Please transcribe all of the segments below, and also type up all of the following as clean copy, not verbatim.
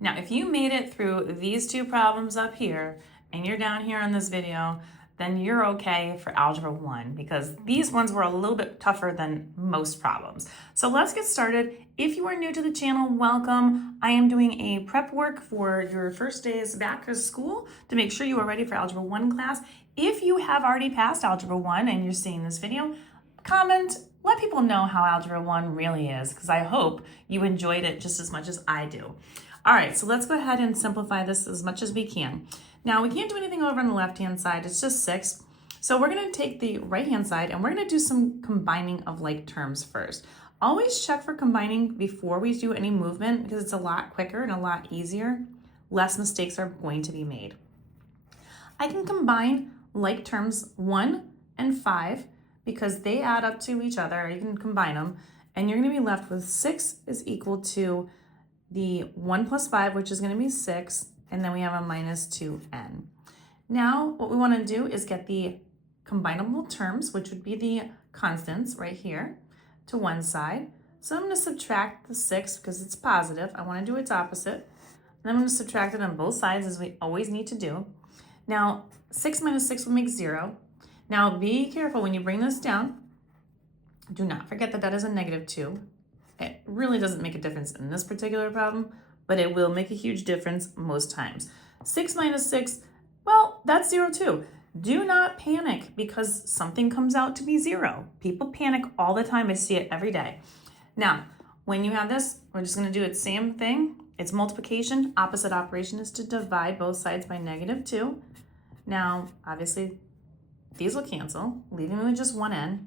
Now, if you made it through these two problems up here and you're down here on this video, then you're okay for Algebra 1 because these ones were a little bit tougher than most problems. So let's get started. If you are new to the channel, welcome. I am doing a prep work for your first days back to school to make sure you are ready for Algebra 1 class. If you have already passed Algebra 1 and you're seeing this video, comment, let people know how Algebra 1 really is because I hope you enjoyed it just as much as I do. All right, so let's go ahead and simplify this as much as we can. Now, we can't do anything over on the left-hand side. It's just 6. So we're going to take the right-hand side, and we're going to do some combining of like terms first. Always check for combining before we do any movement because it's a lot quicker and a lot easier. Less mistakes are going to be made. I can combine like terms 1 and 5 because they add up to each other. You can combine them, and you're going to be left with 6 is equal to the 1 plus 5, which is going to be 6, and then we have a minus 2n. Now, what we want to do is get the combinable terms, which would be the constants right here, to one side. So I'm going to subtract the 6 because it's positive. I want to do its opposite. And I'm going to subtract it on both sides as we always need to do. Now, 6 minus 6 will make 0. Now, be careful when you bring this down. Do not forget that that is a negative 2. It really doesn't make a difference in this particular problem, but it will make a huge difference most times. 6 minus 6, well, that's 0 too. Do not panic because something comes out to be 0. People panic all the time. I see it every day. Now, when you have this, we're just going to do it same thing. It's multiplication. Opposite operation is to divide both sides by negative 2. Now, obviously, these will cancel, leaving me with just 1n.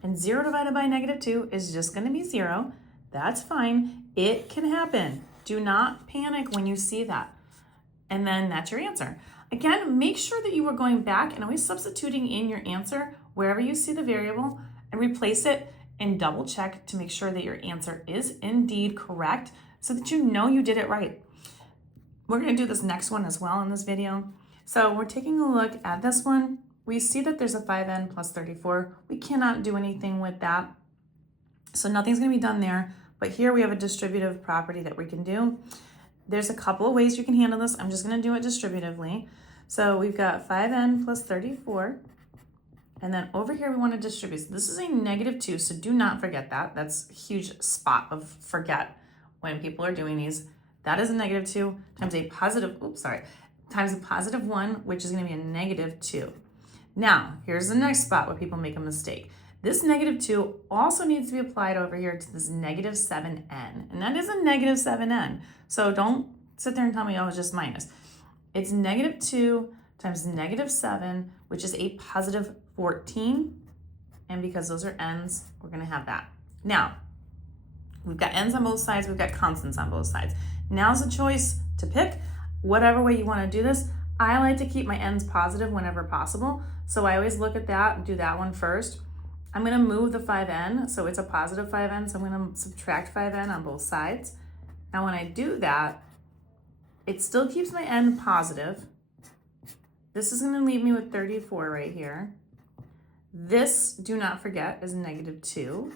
And 0 divided by negative 2 is just going to be 0. That's fine. It can happen. Do not panic when you see that. And then that's your answer. Again, make sure that you are going back and always substituting in your answer wherever you see the variable and replace it and double check to make sure that your answer is indeed correct so that you know you did it right. We're going to do this next one as well in this video. So we're taking a look at this one. We see that there's a 5n plus 34. We cannot do anything with that. So nothing's going to be done there. But here we have a distributive property that we can do. There's a couple of ways you can handle this. I'm just going to do it distributively. So we've got 5n plus 34. And then over here we want to distribute. So this is a negative 2, so do not forget that. That's a huge spot of forget when people are doing these. That is a negative 2 times a positive, times a positive 1, which is going to be a negative 2. Now, here's the next spot where people make a mistake. This negative 2 also needs to be applied over here to this negative 7n. And that is a negative 7n. So don't sit there and tell me, oh, it's just minus. It's negative 2 times negative 7, which is a positive 14. And because those are n's, we're going to have that. Now, we've got n's on both sides. We've got constants on both sides. Now's a choice to pick whatever way you want to do this. I like to keep my n's positive whenever possible. So I always look at that and do that one first. I'm going to move the 5n, so it's a positive 5n, so I'm going to subtract 5n on both sides. Now when I do that, it still keeps my n positive. This is going to leave me with 34 right here. This, do not forget, is negative 2.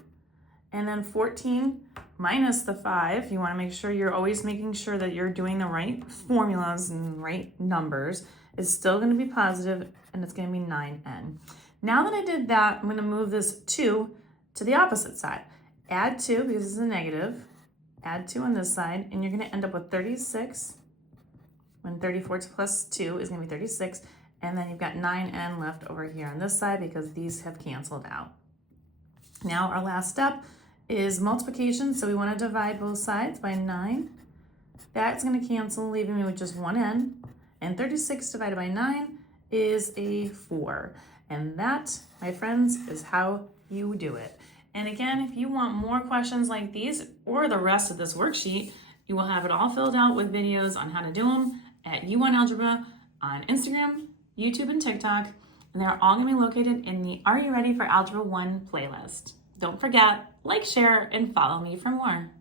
And then 14 minus the 5, you want to make sure you're always making sure that you're doing the right formulas and right numbers, is still going to be positive, and it's going to be 9n. Now that I did that, I'm going to move this 2 to the opposite side. Add 2 because it's a negative. Add 2 on this side, and you're going to end up with 36. When 34 plus 2 is going to be 36. And then you've got 9n left over here on this side because these have canceled out. Now our last step is multiplication. So we want to divide both sides by 9. That's going to cancel, leaving me with just 1n. And 36 divided by 9 is a 4. And that, my friends, is how you do it. And again, if you want more questions like these or the rest of this worksheet, you will have it all filled out with videos on how to do them at U1 Algebra on Instagram, YouTube, and TikTok. And they're all going to be located in the Are You Ready for Algebra 1 playlist. Don't forget, like, share, and follow me for more.